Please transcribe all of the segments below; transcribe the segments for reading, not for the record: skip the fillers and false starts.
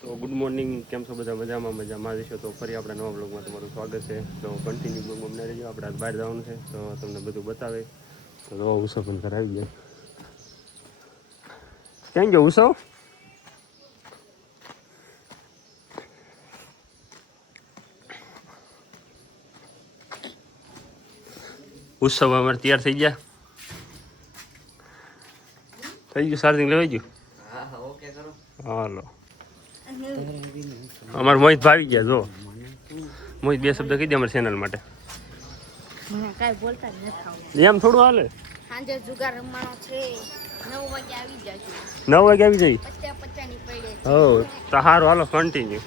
તો good morning, કેમ છો બધા? મજામાં રહીશો તો ફરી આપણે નવા બ્લોગમાં તમારું સ્વાગત છે. તો કન્ટિન્યુ બ્લોગમાં અમને રહીજો. આપણે બહાર જવાનું છે તો તમને બધું બતાવે. તો નવો ઉત્સવ પણ કરાવી દે. ક્યાં ગયો ઉત્સવ? ઉત્સવ અમારે તૈયાર થઈ ગયા. થઈ ગયું, ચાર્જિંગ લેવાઈ ગયું. હાલો, અમારે મોહિત ભાવી ગયા. જો મોહિત બે શબ્દ કહી દે અમારી ચેનલ માટે. મને કાઈ બોલતા જ નથી. એમ થોડું હાલે. સાંજે જુગાર રમવાનો છે. 9 વાગે આવી જાજો. 9 વાગે આવી જઈ. 50 ની પડે. હો તો સારું, હાલો કન્ટિન્યુ.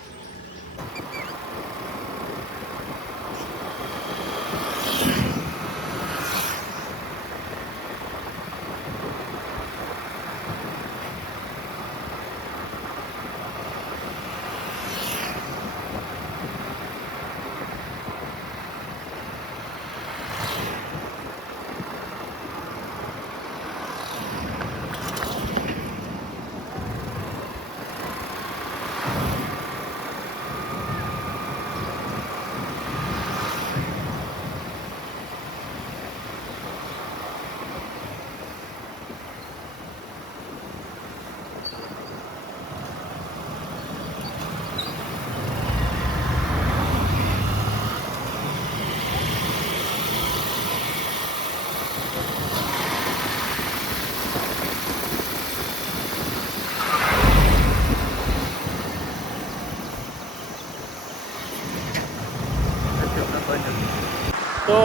તો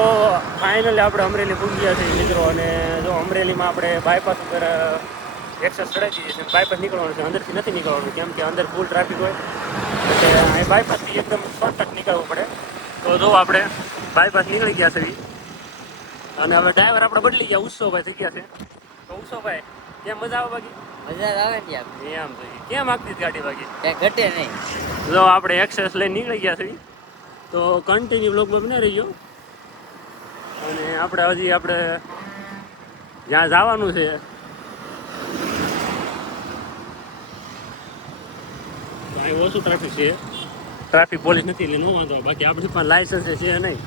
ફાઇનલી આપણે અમરેલી પૂગી ગયા છીએ મિત્રો. અને જો અમરેલીમાં આપણે બાયપાસ ઉપર એક્સેસ ચડાવી દઈએ છીએ. બાયપાસ નીકળવાનું છે, અંદરથી નથી નીકળવાનું, કેમ કે અંદર ફૂલ ટ્રાફિક હોય. એટલે અહીં બાયપાસથી એકદમ શોર્ટકટ નીકળવું પડે. તો જો આપણે બાયપાસ નીકળી ગયા છે. અને હવે ડ્રાઈવર આપણે બદલી ગયા, ઉત્સવભાઈ થઈ ગયા છે. તો ઉત્સવભાઈ, કેમ મજા આવે? બાકી મજા આવે ને યાર. એમ જોઈએ કેમ આગતી ગાડી બાકી કઈ ઘટે નહીં. જો આપણે એક્સેસ લઈને નીકળી ગયા છે. તો કન્ટિન્યુ બ્લોગમાં બને રહીજો. અને આપણે જ્યાં જવાનું છે અહીં ઓછું ટ્રાફિક છે. ટ્રાફિક પોલીસ નથી એટલે ન વાંધો. બાકી આપણી પણ લાયસન્સ છે નહીં.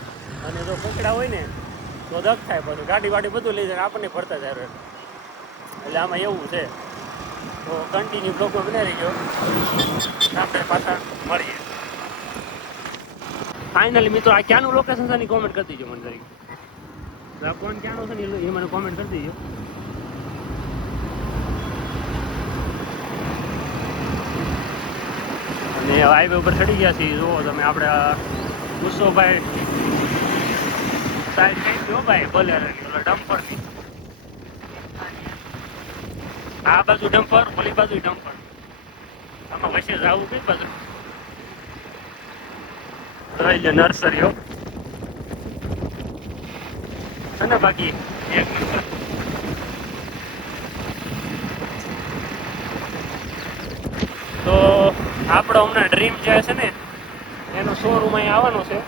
અને જો પકડા હોય ને તો દગ થાય. પછી ગાડી વાડી બધું લઈ જાય, આપણને ફરતા જાય. એટલે આમાં એવું છે. તો કન્ટિન્યુ બ્લોગમાં બને રહીજો. આપણે પાછા મળીએ. ફાઇનલી મિત્રો, આ ક્યાંનું લોકેશન છે એની કોમેન્ટ કરી દીજો મને તરીકે. કોણ ક્યાંનો છે ને એ મને કોમેન્ટ કરી દીજો. અને હાઈવે ઉપર ચડી ગયા છીએ. જુઓ તમે, આપણે ઉત્સવભાઈ સાઈડ કઈ ગયો ભાઈ બોલે ડમ્પરની. આ બાજુ ડમ્પર, ઓલી બાજુ ડમ્પર. આમાં વચ્ચે જવું કઈ બાજુ? રહી છે નર્સરીઓ અને બાકી એક નંબર. તો આપણો હમણાં ડ્રીમ જે છે ને એનો શોરૂમ અહીં આવવાનો છે.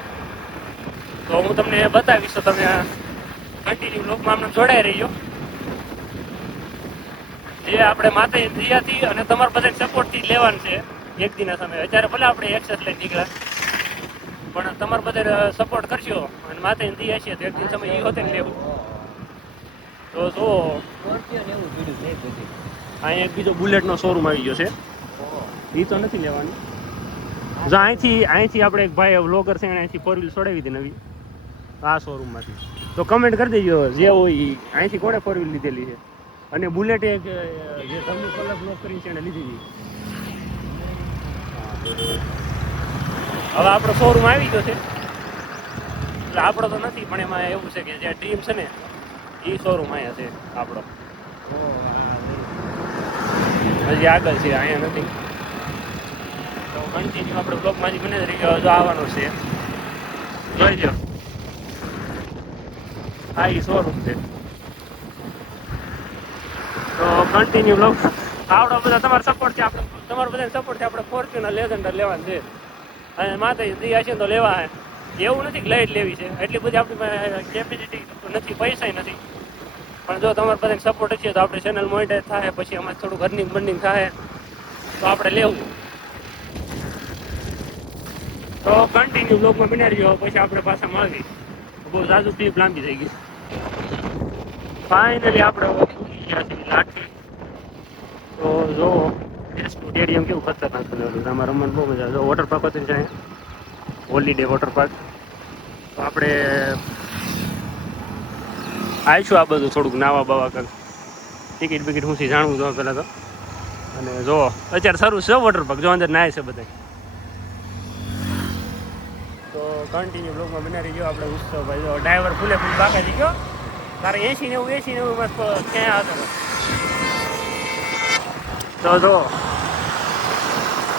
તો હું તમને બતાવીશ. તો તમે કન્ટિન્યુ બ્લોગમાં અમને જોડાઈ રહીજો. જે આપણે માતા ઇન્દ્રિયાથી અને તમારા બધા સપોર્ટથી લેવાનું છે એક દિના સમય. અત્યારે ભલે આપણે એક્સેસ લઈને નીકળ્યા, પણ તમારે બધા સપોર્ટ કરશો અને માથે દી હશે તો એક દિન સમય એ હોતે ને લેવું. તો જો અહીંયા એક બીજો બુલેટનો શોરૂમ આવી ગયો છે. એ તો નથી લેવાની. જો અહીંથી આપણે એક ભાઈ વ્લોગર છે, એને અહીંથી 4 વ્હીલ છોડાવી હતી નવી આ શોરૂમમાંથી. તો કમેન્ટ કરી દેજો જે હોય અહીંથી કોણે 4 વ્હીલ લીધેલી છે. અને બુલેટ એક જે તમને કલર બ્લોક કરીને છે એને લીધી હતી. હવે આપણો શોરૂમ આવી ગયો છે. એટલે આપણો તો નથી, પણ એમાં એવું છે કે જે ડ્રીમ છે ને એ શોરૂમ અહીંયા છે આપણો. હજી આગળ છે, અહીંયા નથી. તો કન્ટિન્યુ આપણે બ્લોકમાં બને જ રહી જો આવવાનો છે. જોઈ લો, આ એ શોરૂમ છે. તો કન્ટિન્યુ બ્લોક આવડો બધા તમારો સપોર્ટ છે. આપણે તમારો બધા સપોર્ટ છે. આપણે ફોર્ચ્યુનર લેજન્ડર લેવાનું છે. અને માથે દી હશે તો લેવા હે. એવું નથી કે લાઈટ લેવી છે, એટલી બધી આપણી કેપેસિટી નથી, પૈસા નથી. પણ જો તમારે બધાને સપોર્ટ છે તો આપણી ચેનલ મોનિટાઈઝ થાય, પછી અમારે થોડું અર્નિંગ બર્નિંગ થાય તો આપણે લેવું. તો કન્ટિન્યુ બ્લોગમાં બનાવી રહ્યો, પછી આપણે પાછા મળવી. બહુ જાજુ ક્લિપ લાંબી થઈ ગઈ. ફાઇનલી આપણે પૂરી ગયા છીએ લાઠી. તો જો સ્ટેડિયમ કેવું ખતરનાક બનેલું, આમાં રમવાનું બહુ મજા આવે. જો વોટર પાર્ક હતું ત્યાં, હોલીડે વોટર પાર્ક. તો આપણે આવીશું આ બધું થોડુંક નાવા બાવા કંઈક ટિકિટ બિકિટ હું જાણવું જો પહેલાં તો. અને જો અત્યારે સારું છે વોટર પાર્ક, જો અંદર નાય છે બધા. તો કન્ટિન્યુ બ્લોગમાં બનાવી ગયો આપણે ઉત્સવ ભાઈ. જો ડ્રાઈવર ફૂલે ફૂલ બાકાજી ગયો. તારે 80-90 બસ ક્યાં હતો. તો જો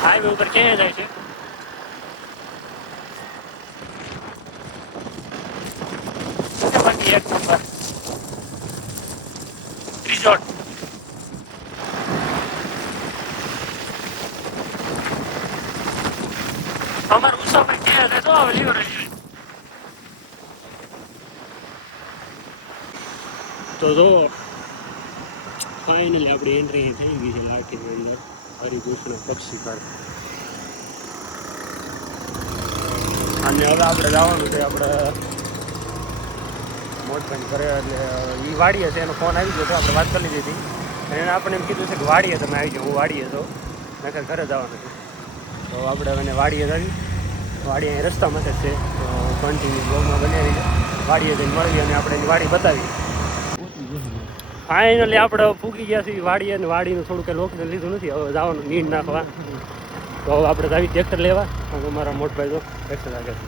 હાઈવે ઉપર ક્યાં જાય છે. બાકી એક નંબર રિઝોર્ટ. અમારું ઉત્સવ ભાઈ ક્યાં જાય તો આવે લીવર. તો જો ફાઇનલી આપણી એન્ટ્રી થઈ ગઈ છે લાઠીની અંદર. હરિકૃષ્ણ પક્ષી પાર્ક. અને હવે આપણે જવાનું છે આપણે મોટભાઈ કરે. એટલે એ વાડીએ છે, એનો ફોન આવી ગયો તો આપણે વાત કરી લીધી હતી. અને એને આપણે એમ કીધું છે કે વાડીએ તમે આવી જાઓ. હું વાડીએ તો મેં ઘરે જવાનું છે. તો આપણે એને વાડીએ જવી. વાડી અહીં રસ્તામાં જ છે. તો કન્ટિન્યુ બ્લોગમાં બનાવી વાડીએ જઈને મળવી અને આપણે એની વાડી બતાવી. ફાઇનલી આપણે પૂગી ગયા છીએ વાડીએ. અને વાડીનું થોડું કંઈ લોકને લીધું નથી. હવે જવાનું નીંદ નાખવા. તો હવે આપણે આવી ટ્રેક્ટર લેવા. અને અમારા મોટભાઈ તો ટ્રેક્ટર આગળ.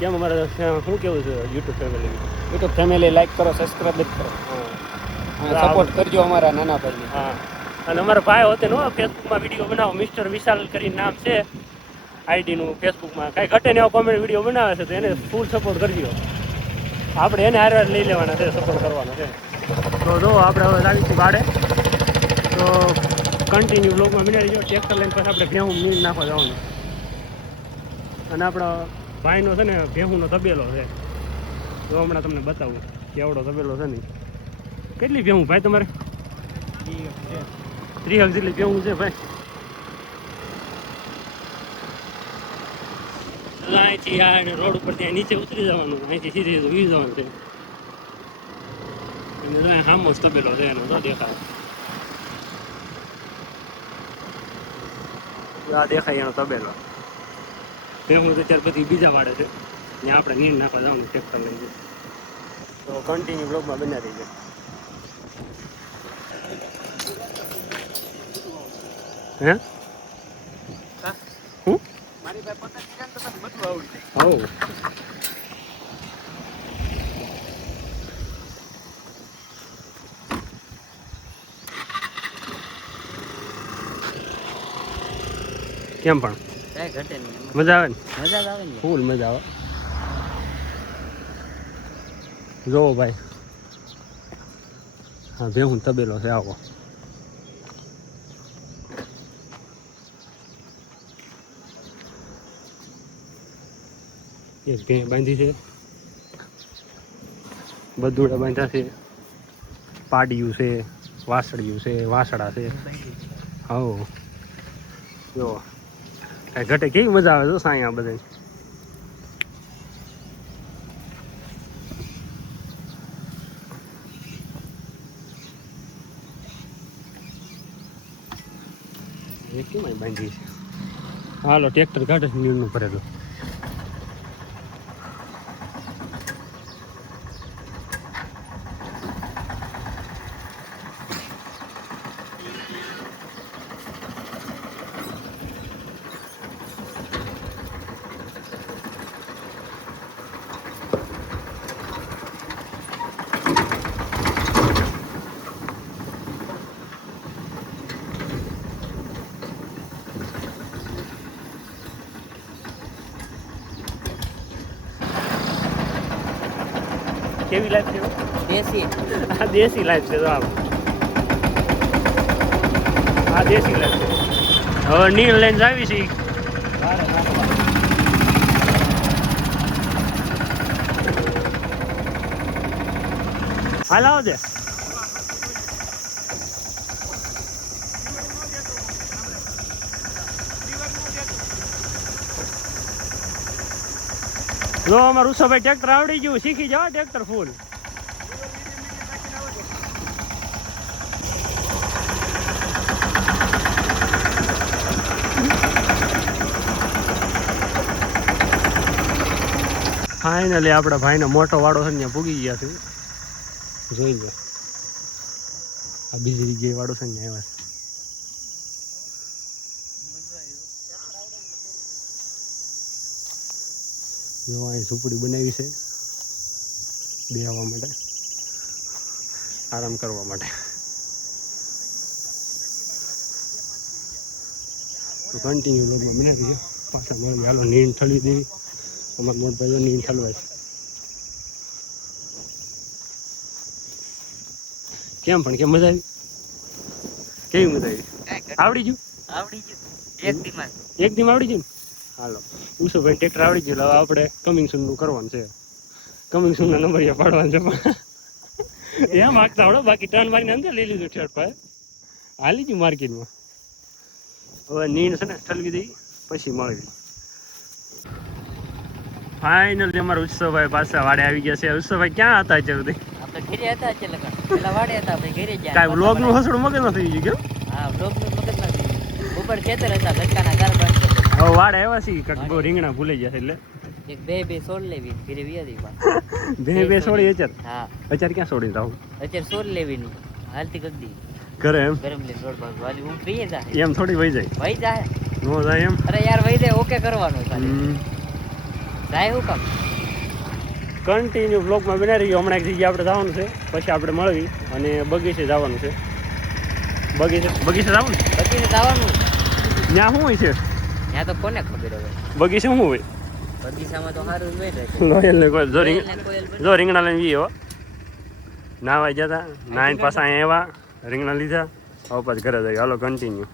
કેમ અમારે શું કેવું છે યુટ્યુબ ફેમિલી લાઈક કરો, સબસ્ક્રાઇબ કરો, સપોર્ટ કરજો અમારા નાના ભાઈને. હા, અને અમારા ભાઈ હોતે નો ફેસબુકમાં વિડીયો બનાવો, મિસ્ટર વિશાલ કરીને નામ છે આઈડીનું. ફેસબુકમાં કાંઈ ઘટે ને એવો કોમેડી વિડીયો બનાવે છે તો એને ફૂલ સપોર્ટ કરજો. આપણે એને હારે લઈ લેવાના છે, સપોર્ટ કરવાનો છે. તો જો આપણે હવે આવીશું વાડે. તો કન્ટિન્યુ બ્લોગમાં બનાવી જો. ટ્રેક્ટર લઈને પછી આપણે ભેહું મીન નાખવા જવાનું. અને આપણા ભાઈનો છે ને ભેહુંનો તબેલો છે. તો હમણાં તમને બતાવું કેવડો તબેલો છે ને. કેટલી ભેહું ભાઈ તમારે? 30 જેટલી ભેહું છે ભાઈ. અહીંથી આ રોડ ઉપર ત્યાં નીચે ઉતરી જવાનું, અહીંથી સીધી વી જવાનું છે. અને સામો જ તબેલો છે એનો, તો દેખાય. આ દેખાય એનો તબેલો. ભેહું તો અત્યારે બધી બીજા વાડે છે. ત્યાં આપણે નીર નાખવા જવાનું ટ્રેક્ટર લઈને. તો કન્ટિન્યુ બ્લોગમાં બનાવી દઈએ. હે હું મારી પાસે પતંગ છે ને તો બધું આવડે. હો કેમ પણ કાંઈ ઘટે નહીં. મજા આવે ને? મજા જ આવે ને. ફૂલ મજા આવે. જોવો ભાઈ, હા ભેહું તબેલો છે. આવો એક ભેં બાંધી છે, બદુડા બાંધ્યા છે, પાડિયું છે, વાસળિયું છે, વાસડા છે. હો જો કાંઈ ઘટે. કેવી મજા આવે તો સાંઈ આ બધા. એ કેમ બાંધી છે? હાલો ટ્રેક્ટર કાઢે છે નીરનું ભરેલું. કેવી લાઈફ છે? દેશી. આ દેશી લાઈફ છે. તો આ દેશી લાઈફ છે. હવે નીર લઈને આવી છે. હાલ આવો દે. જો અમારું ઉષાભાઈ ટ્રેક્ટર આવડી ગયું, શીખી જાવ ટ્રેક્ટર ફૂલ. ફાઇનલી આપણા ભાઈનો મોટો વાડો છે ને ત્યાં પૂગી ગયા છે. જોઈ લો આ બીજી જગ્યાએ વાડો છે ને ત્યાં આવ્યા છે. જો અહીં ઝૂંપડી બનાવી છે બેહવા માટે, આરામ કરવા માટે. તો કન્ટિન્યુ લોગમાં બનાવી છે. પાછા મળી હાલો નીંદ ઠલવી દેવી. અમારા મોટ ભાઈઓ નીંદ ઠલવાય છે. કેમ પણ કેમ મજા આવી? કેવી મજા આવી? આવડી ગયું? આવડી ગયું એક દીમાં. એક દી આવડી ગયું ને? હાલો ઉષાભાઈ ટ્રેક્ટર આવડી ગયું. હવે આપણે કમિંગ સૂનનું કરવાનું છે. કમિંગ સૂનના નંબર પાડવાનું છે પણ એમ માગતા આવડો, બાકી ટર્ન મારીને અંદર લઈ લીધું શર્ટ પાસે હાલી ગયું માર્કેટમાં. હવે નીંદ છે ને ઠલવી દઈ પછી મળવી. ફાઇનલી અમારા ઉત્સવભાઈ પાછા વાડે આવી ગયા છે. ઉત્સવભાઈ ક્યાં હતા અત્યાર સુધી? આપણે ઘરે હતા છે લગન. પેલા વાડે હતા આપણે ઘરે ગયા. કાંઈ વ્લોગનું હસડું મગજ નથી ગયું કેમ? હા વ્લોગનું મગજ નથી. ઉપર ખેતર હતા લટકાના ઘર બંધ. હવે વાડે આવ્યા છીએ કાંઈક બહુ રીંગણા ભૂલાઈ ગયા એટલે એક બે છોડ લેવી ઘરે વ્યાધી પાછા. બે છોડી અત્યારે. હા અત્યારે ક્યાં છોડીને રહું? અત્યારે છોડ લેવીની હાલતી ગગડી ઘરે એમ ગરમ લઈને રોડ બાજુ વાલી હું ફ્રી જાય એમ થોડી વહી જાય? વહી જાય. નો જાય એમ? અરે યાર વહી જાય ઓકે કરવાનું ખાલી. જાય હું કામ કન્ટિન્યુ બ્લોગમાં બનાવી રહ્યો. હમણાં એક જગ્યાએ આપણે જવાનું છે, પછી આપણે મળવી અને બગીચે જવાનું છે. બગીચે જવાનું ને? બગીચે જવાનું. ત્યાં શું હોય છે? ત્યાં તો કોને ખબર હવે. બગીચે શું હોય? બગીચામાં તો સારું જ હોય ને. લોયલ ને કોઈ જો કોયલ જો રીંગણા લઈને જઈએ હો. નાવા જતા નાઈન પાછા અહીંયા આવ્યા, રીંગણા લીધા, હવે પાછું ઘરે જઈએ. હાલો કન્ટિન્યુ.